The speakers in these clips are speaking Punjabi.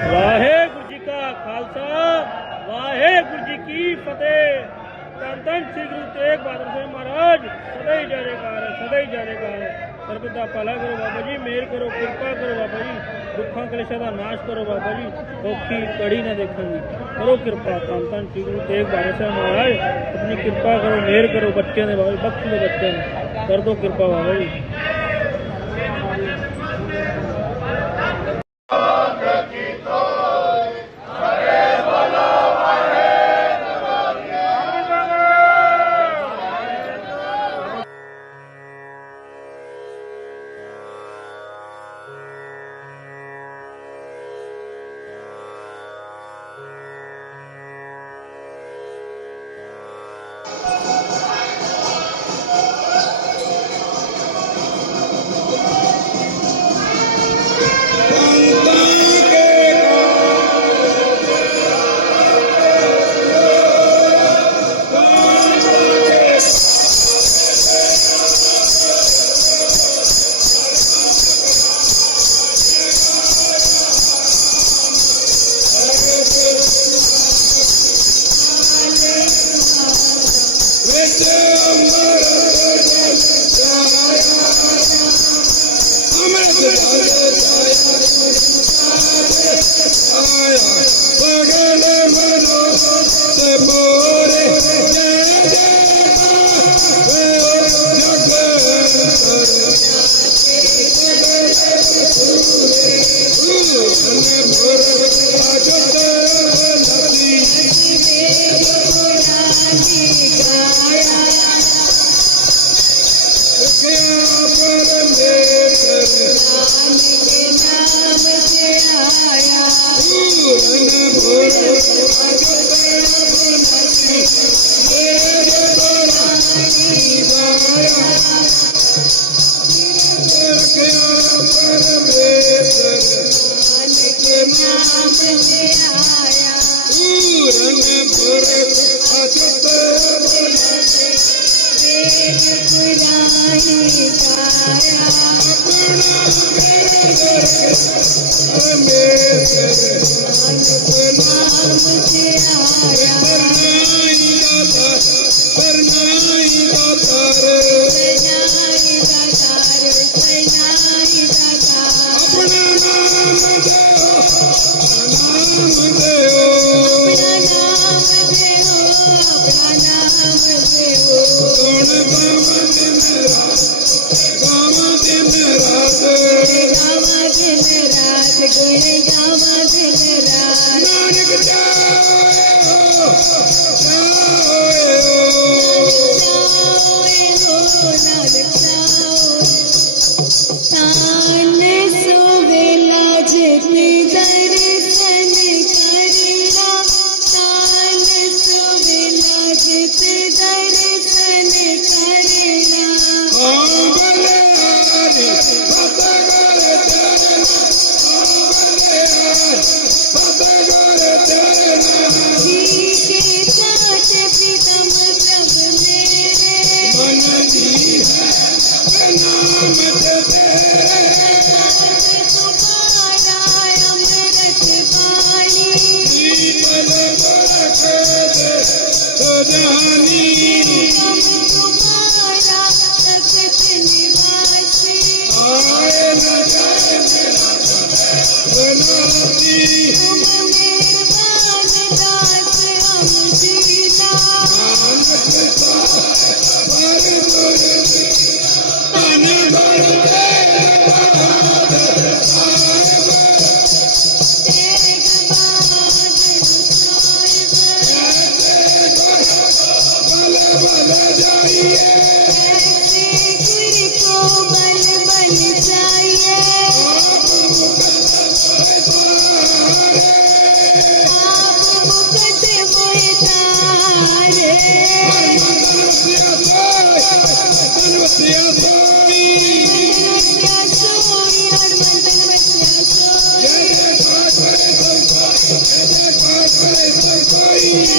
ਵਾਹਿਗੁਰੂ ਜੀ ਕਾ ਖਾਲਸਾ, ਵਾਹਿਗੁਰੂ ਜੀ ਕੀ ਫਤਿਹ। ਧੰਨ ਧੰਨ ਸ੍ਰੀ ਗੁਰੂ ਤੇਗ ਬਹਾਦਰ ਸਾਹਿਬ ਮਹਾਰਾਜ, ਸਦਾ ਹੀ ਜੈਕਾਰ, ਸਦਾ ਹੀ ਜੈਕਾਰ। ਸਰਬਤ ਦਾ ਭਲਾ ਕਰੋ ਬਾਬਾ ਜੀ ਮਿਹਰ ਕਰੋ, ਕਿਰਪਾ ਕਰੋ ਬਾਬਾ ਜੀ, ਦੁੱਖਾਂ ਕਲੇਸ਼ਾਂ ਦਾ ਨਾਸ਼ ਕਰੋ ਬਾਬਾ ਜੀ, ਔਖੀ ਕੜੀ ਨਾ ਦੇਖਾਂਗੀ ਕਰੋ ਕਿਰਪਾ, ਧੰਨ ਧੰਨ ਸ੍ਰੀ ਗੁਰੂ ਤੇਗ ਬਹਾਦਰ ਸਾਹਿਬ ਮਹਾਰਾਜ, ਆਪਣੀ ਕਿਰਪਾ ਕਰੋ ਮਿਹਰ ਕਰੋ ਬੱਚਿਆਂ ਦੇ ਬਾਬਾ ਜੀ ਬਖਸ਼ ਦੇ ਬੱਚਿਆਂ ਨੂੰ ਕਰ ਦੋ ਕਿਰਪਾ ਬਾਬਾ ਜੀ।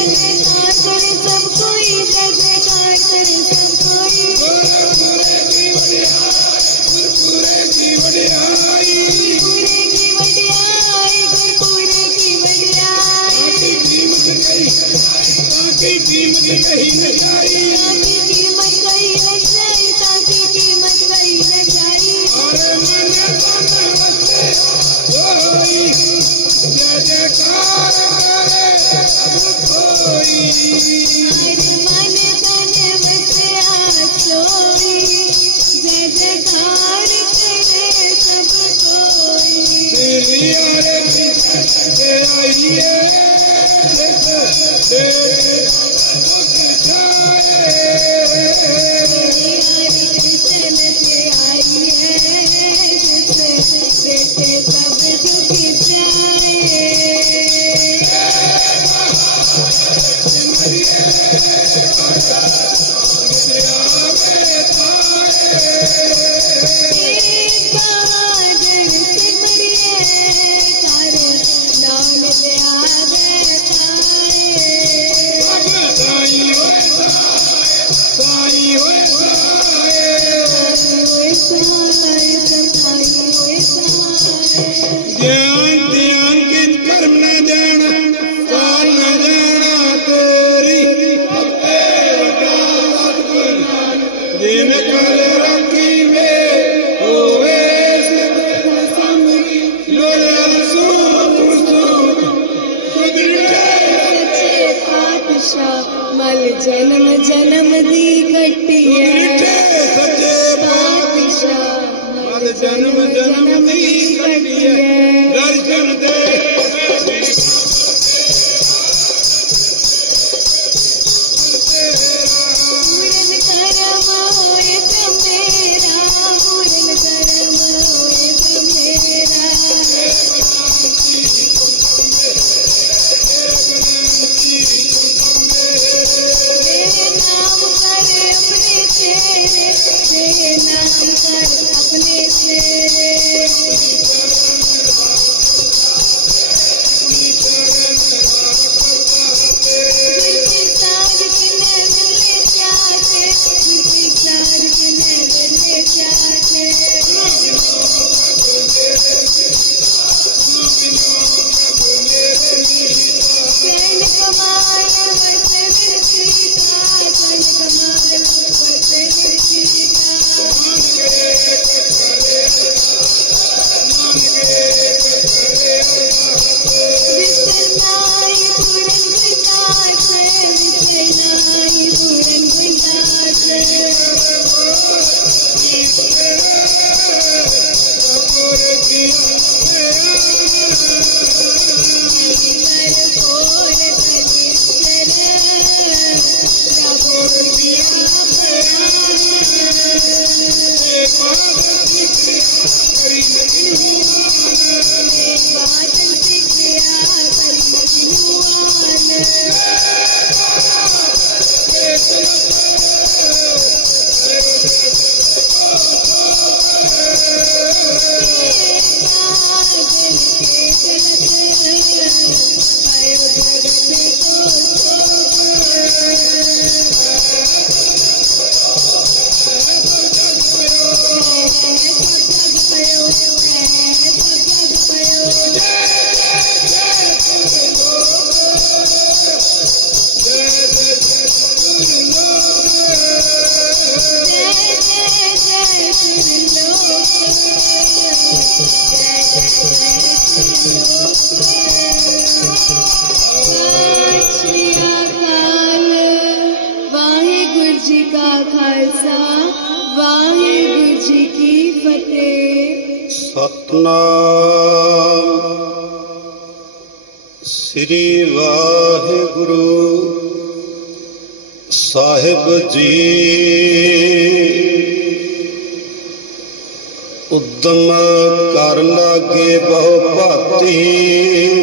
Thank you. ਜੀ ਕਾ ਖਾਲਸਾ, ਵਾਹਿਗੁਰੂ ਜੀ ਕੀ ਫਤਿਹ। ਸਤਨਾਮ। ਸ੍ਰੀ ਵਾਹਿਗੁਰੂ ਸਾਹਿਬ ਜੀ। ਉਦਮ ਕਰਨ ਲਾਗੇ ਬਹੁ ਭਾਤੀ।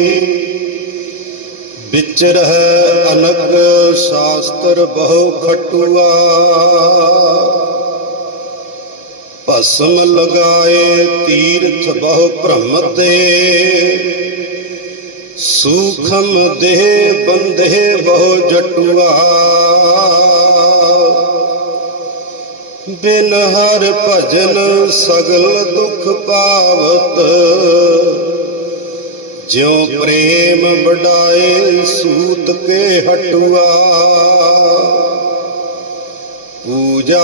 ਵਿਚ ਰਹਿ ਅਨਕ ਸ਼ਾਸਤਰ ਬਹੁ ਖਟੂਆ। ਪਸਮ ਲਗਾਏ ਤੀਰਥ ਬਹੁ ਭ੍ਰਮ ਤੇ ਸੂਖਮ ਦੇਹ ਬੰਦੇ ਬਹੁ ਜਟੂਆ। ਬਿਨ ਹਰ ਭਜਨ ਸਗਲ ਦੁਖ ਪਾਵਤ। ਜਿਉ ਪ੍ਰੇਮ ਵਡਾਏ ਸੂਤ ਕੇ ਹਟੂਆ। ਪੂਜਾ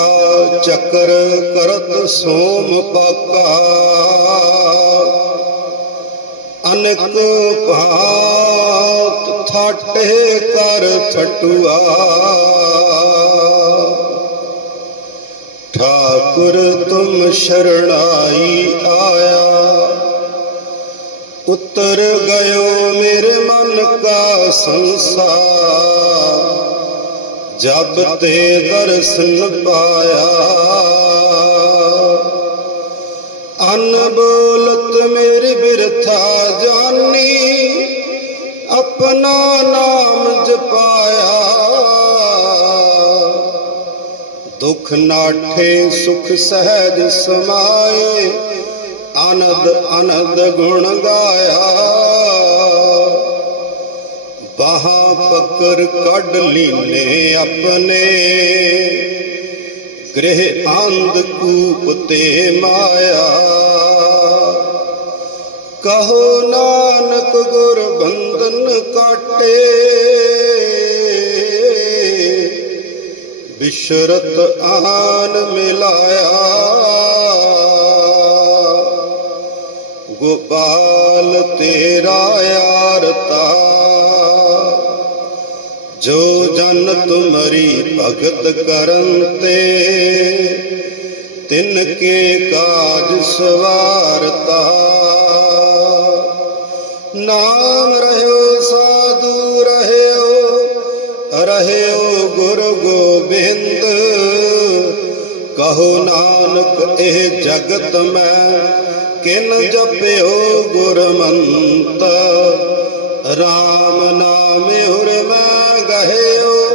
ਚੱਕਰ ਕਰਤ ਸੋਮ ਪਾਕਾ। ਅਨਕ ਭਾਤ ਠਾਟੇ ਕਰ ਫਟੂਆ ਠਾਕੁਰ ਤੁਮ ਸ਼ਰਣਾਈ ਆਇਆ। ਉਤਰ ਗਇਓ ਮੇਰੇ ਮਨ ਕਾ ਸੰਸਾਰ। ਜਬ ਤੇ ਦਰਸ਼ਨ ਪਾਇਆ। ਅਨਬੋਲਤ ਮੇਰੀ ਬਿਰਥਾ ਜਾਨੀ, ਆਪਣਾ ਨਾਮ ਜਪਾਇਆ। ਦੁਖ ਨਾਠੇ ਸੁਖ ਸਹਿਜ ਸਮਾਏ ਆਨੰਦ ਆਨੰਦ ਗੁਣ ਗਾਇਆ। ਬਾਹਾਂ ਪਕੜ ਕੱਢ ਲੀਨੇ ਆਪਣੇ। ਗ੍ਰਹਿ ਆਂਦ ਕੂਪ ਤੇ ਮਾਇਆ। ਕਹੋ ਨਾਨਕ ਗੁਰ ਬੰਧਨ ਕਾਟੇ। ਬਿਸ਼ਰਤ ਆਨ ਮਿਲਾਇਆ। ਗੋਪਾਲ, ਤੇਰਾ ਯਾਰਤਾ ਜੋ ਜਨ ਤੁਮਰੀ ਭਗਤ ਕਰਨ ਤੇ, ਤਿਨ ਕੇ ਕਾਜ ਸਵਾਰਤਾ ਨਾਮ ਰਹਿਓ, ਸਾਧੂ ਰਹਿਓ ਰਹਿਓ ਗੁਰ ਗੋਬਿੰਦ। ਕਹੋ ਨਾਨਕ, ਇਹ ਜਗਤ ਮੈਂ ਕਿਨ ਜਪਿਓ ਗੁਰਮੰਤ? RAM ਨਾਮ ਹੁਰ ਮੈਂ ਗਹਿਓ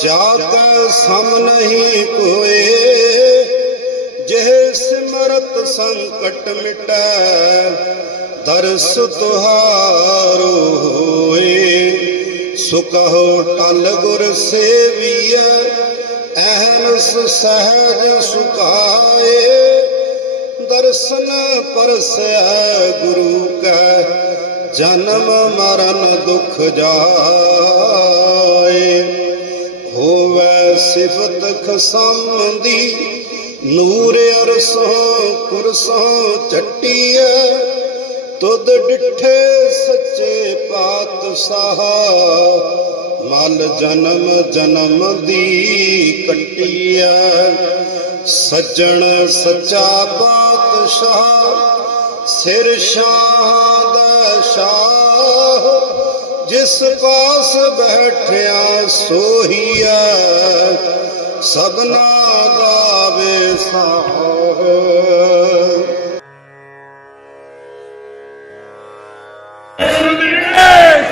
ਜਾ ਕੈ ਸਮ ਨਹੀਂ ਕੋਏ। ਜਿਹ ਸਿਮਰਤ ਸੰਕਟ ਮਿਟੈ, ਦਰਸ ਤੁਹਾਰੋ ਹੋਏ। ਸੁਕਹੋ ਟਲ ਗੁਰ ਸੇਵੀਐ ਅਹਨਸ ਸਹਿਜ ਸੁਕਾਏ। ਦਰਸ਼ਨ ਪਰਸੈ ਗੁਰੂ ਕੈ, ਜਨਮ ਮਰਨ ਦੁਖ ਜਾਏ। ਹੋਵੇ ਸਿਫਤ ਖਸਮ ਦੀ ਨੂਰ ਅਰਸੋਂ ਕੁਰਸੋਂ ਚੱਟੀਐ। ਤੁਧ ਡਿਠੇ ਸੱਚੇ ਪਾਤਸ਼ਾਹ, ਮਲ ਜਨਮ ਜਨਮ ਦੀ ਕੱਟੀਐ। ਸੱਜਣ ਸੱਚਾ ਪਾ ਪਾਤਸ਼ਾਹ ਸਿਰ ਸ਼ਾਹ ਦਾ ਸ਼ਾਹ ਜਿਸ ਪਾਸ ਬੈਠਿਆ ਸੋਹੀਐ ਸਭਨਾ ਦਾ ਵੇਸਾਹ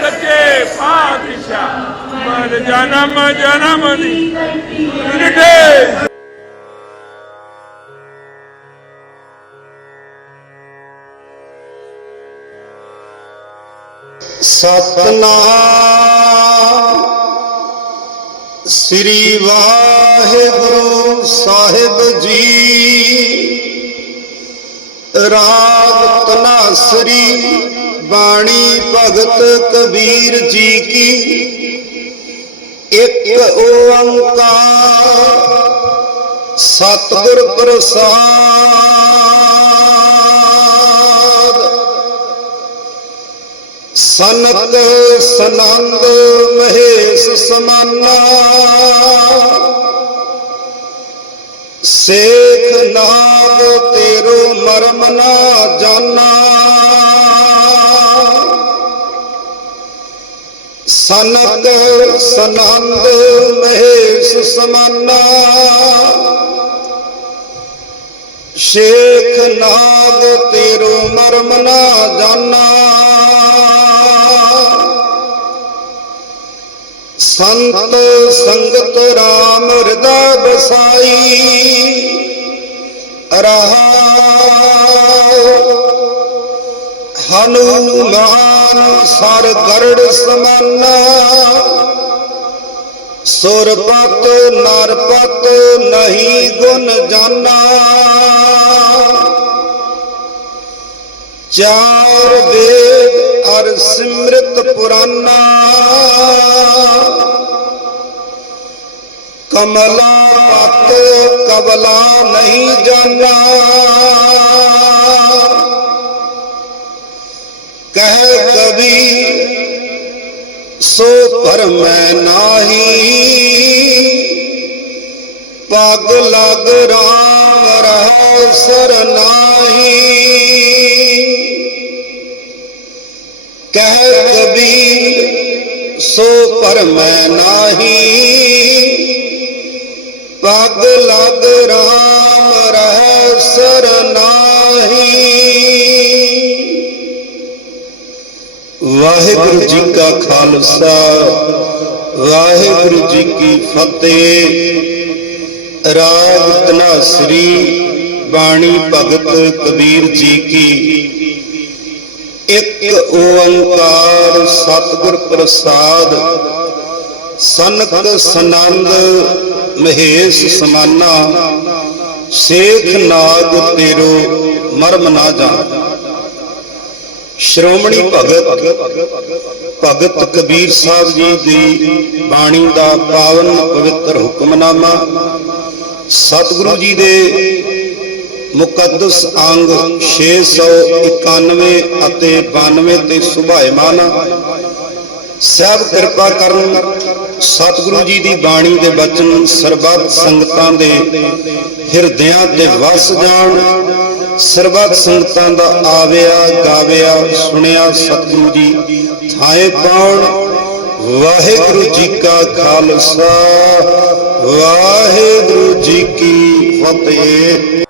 ਸੱਚੇ ਪਾਤਸ਼ਾਹ ਮਰ ਜਨਮ ਜਨਮ ਦੀ। ਨਿਠੇ ਸਤਨਾਮ। ਸ੍ਰੀ ਵਾਹਿਗੁਰੂ ਸਾਹਿਬ ਜੀ। ਰਾਗ ਤਨਾਸਰੀ ਬਾਣੀ ਭਗਤ ਕਬੀਰ ਜੀ ਕੀ। ਇੱਕ ਓੰਕਾਰ। ਸਤਿਗੁਰ ਪ੍ਰਸਾਦ। ਸਨਤ ਸਨੰਦ ਮਹੇਸ਼ ਸਮਾਨਾ। ਸੇਖ ਨਾਗ ਤੇਰੋ ਮਰਮ ਨਾ ਜਾਣਾ ਸਨਤ ਸਨੰਦ ਮਹੇਸ਼ ਸਮਾਨਾ। ਸ਼ੇਖ ਨਾਗ ਤੇਰੋ ਮਰਮ ਨਾ ਜਾਣਾ ਸੰਤ ਸੰਗਤ ਰਾਮ ਹਿਰਦੈ ਬਸਾਈ ਰਹਾਉ ਹਨੂਮਾਨ ਸਰ ਗਰੜ ਸਮਾਨਾ। ਸੁਰਪਤ ਨਰਪਤ ਨਹੀਂ ਗੁਣ ਜਾਨਾ। ਚਾਰ ਵੇਦ ਅਰ ਸਿਮਰਤ ਪੁਰਾਨਾ। ਕਮਲਾ ਪਤ ਕਬਲਾ ਨਹੀਂ ਜਾਣਾ ਕਹਿ ਕਬੀ ਸੋ ਮੈਂ ਨਾਹੀ। ਪਗ ਲਗ ਰਾਮ ਰਹਿ ਸਰ ਨਾਹੀ। ਕਹਿ ਕਬੀਰ ਸੋ ਪਰਮੈ ਨਾਹੀ। ਪਗ ਲਗ ਰਾਮ ਰਹਿ ਸਰਨਾਹੀ ਵਾਹਿਗੁਰੂ ਜੀ ਕਾ ਖਾਲਸਾ, ਵਾਹਿਗੁਰੂ ਜੀ ਕੀ ਫਤਿਹ। ਰਾਗ ਤਨਾਸਰੀ ਬਾਣੀ ਭਗਤ ਕਬੀਰ ਜੀ ਕੀ। ਇੱਕ ਓੰਕਾਰ ਸਤਿਗੁਰ ਪ੍ਰਸਾਦ, ਸਨਕ ਸਨੰਦ ਮਹੇਸ਼ ਸਮਾਨਾ, ਸੇਖ ਨਾਗ ਤੇਰੋ ਮਰਮ ਨਾ ਜਾਣ। ਸ਼੍ਰੋਮਣੀ ਭਗਤ ਭਗਤ ਕਬੀਰ ਸਾਹਿਬ ਜੀ ਦੀ ਬਾਣੀ ਦਾ ਪਾਵਨ ਪਵਿੱਤਰ ਹੁਕਮਨਾਮਾ, ਸਤਿਗੁਰੂ ਜੀ ਦੇ ਮੁਕੱਦਸ ਅੰਗ 691 ਅਤੇ 92 ਤੇ ਸੁਭਾਇਮਾਨ ਸਹਿਬ ਕਿਰਪਾ ਕਰਨ ਸਤਿਗੁਰੂ ਜੀ ਦੀ ਬਾਣੀ ਦੇ ਬਚਨ, ਸਰਬੱਤ ਸੰਗਤਾਂ ਦੇ ਹਿਰਦਿਆਂ ਤੇ ਵਸ ਜਾਣ, ਸਰਬੱਤ ਸੰਗਤਾਂ ਦਾ ਆਵਿਆ, ਗਾਵਿਆ, ਸੁਣਿਆ ਸਤਿਗੁਰੂ ਜੀ ਥਾਏ ਪਾਉਣ। ਵਾਹਿਗੁਰੂ ਜੀ ਕਾ ਖਾਲਸਾ, ਵਾਹਿਗੁਰੂ ਜੀ ਕੀ ਫਤਿਹ।